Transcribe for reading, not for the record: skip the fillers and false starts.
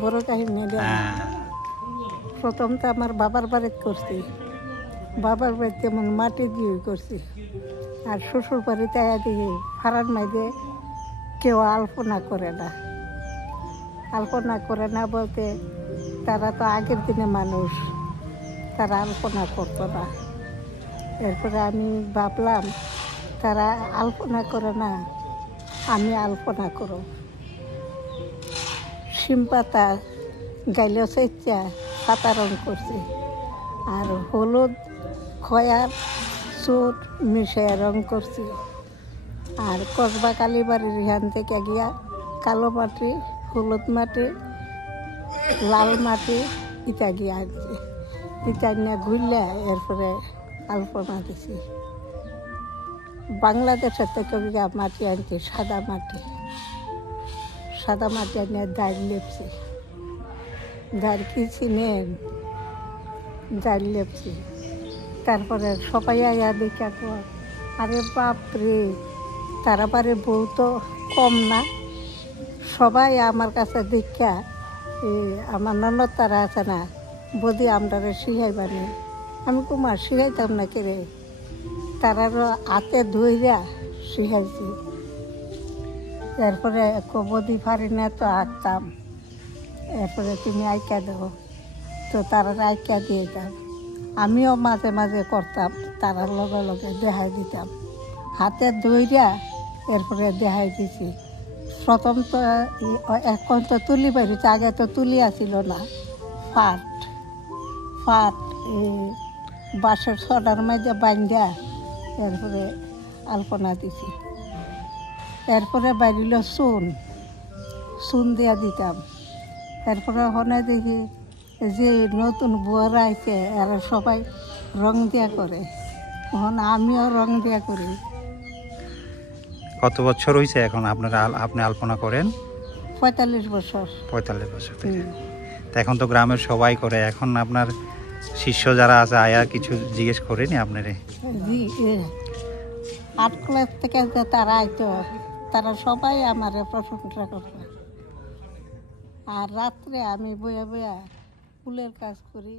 বড় কাহিনী প্রথম তো আমার বাবার বাড়িতে করছি, বাবার বাড়িতে যেমন মাটি দিয়ে করছি, আর শ্বশুর বাড়িতে দেখি ফারান মাইদে কেউ আলপনা করে না। আলপনা করে না বলতে তারা তো আগের দিনে মানুষ, তারা আলপনা করতো না। এরপরে আমি ভাবলাম তারা আলপনা করে না, আমি আলপনা করো। শিম পাতা গাইল চেঁচা পাতা রং করছি, আর হলুদ খয়ার চুট মিশিয়ে রং করছি। আর কসবা কালীবাড়ির এখান থেকে গিয়া কালো মাটি, হলুদ মাটি, লাল মাটি ইটা গিয়ে আনছি। ইটা নিয়ে ঘুরলে এরপরে আলপনা দিছি। বাংলাদেশের থেকে গিয়া মাটি আনছি, সাদা মাটি। সাদা মাটি নিয়ে দাঁড় লেপছি, দাঁড় কি চিনেন, দাঁড় লেপছি। তারপরে সবাই আয়া দেখা কর, আরে বাপরে তারা বাড়ির বউ তো কম না। সবাই আমার কাছে দেখা আমার ননদ তারা আছে না, বদি আমরা শিখাইবানি। আমি কুমার শিখাইতাম না কেড়ে, তারারও হাতে ধইরা শিখাইছি। এরপরে বদি পারি না তো আঁকতাম, এরপরে তুমি আইকা দেবো, তো তারা আইকা দিয়ে দাম। আমিও মাঝে মাঝে করতাম, তারার লগে লগে দেখাই দিতাম, হাতে ধইরা এরপরে দেখাই দিছি। প্রথম তো এখন তো তুলি বেরিয়েছে, আগে তো তুলি আসিল না, ফাট ফাট বাঁশের ছড়ার মাঝে বান্ধা এরপরে আলপনা দিছি। এরপরে বাড়িল চুন দিয়া দিতাম। এরপরে ওখানে দেখি যে নতুন বুয়ারা আছে এরা সবাই রং দিয়া করে, ওখানে আমিও রং দিয়া করি। কত বছর হয়েছে এখন আপনি আলপনা করেন? 45 বছর। 45 বছর। এখন তো গ্রামের সবাই করে, এখন আপনার শিষ্য যারা আছে আয়া কিছু জিজ্ঞেস করেনি আপনারে? জি, 8 ক্লাস থেকে তারা আইতো, তারা সবাই আমার প্রশংসা করত। আর রাত্রে আমি বইয়া বইয়া ফুলের কাজ করি।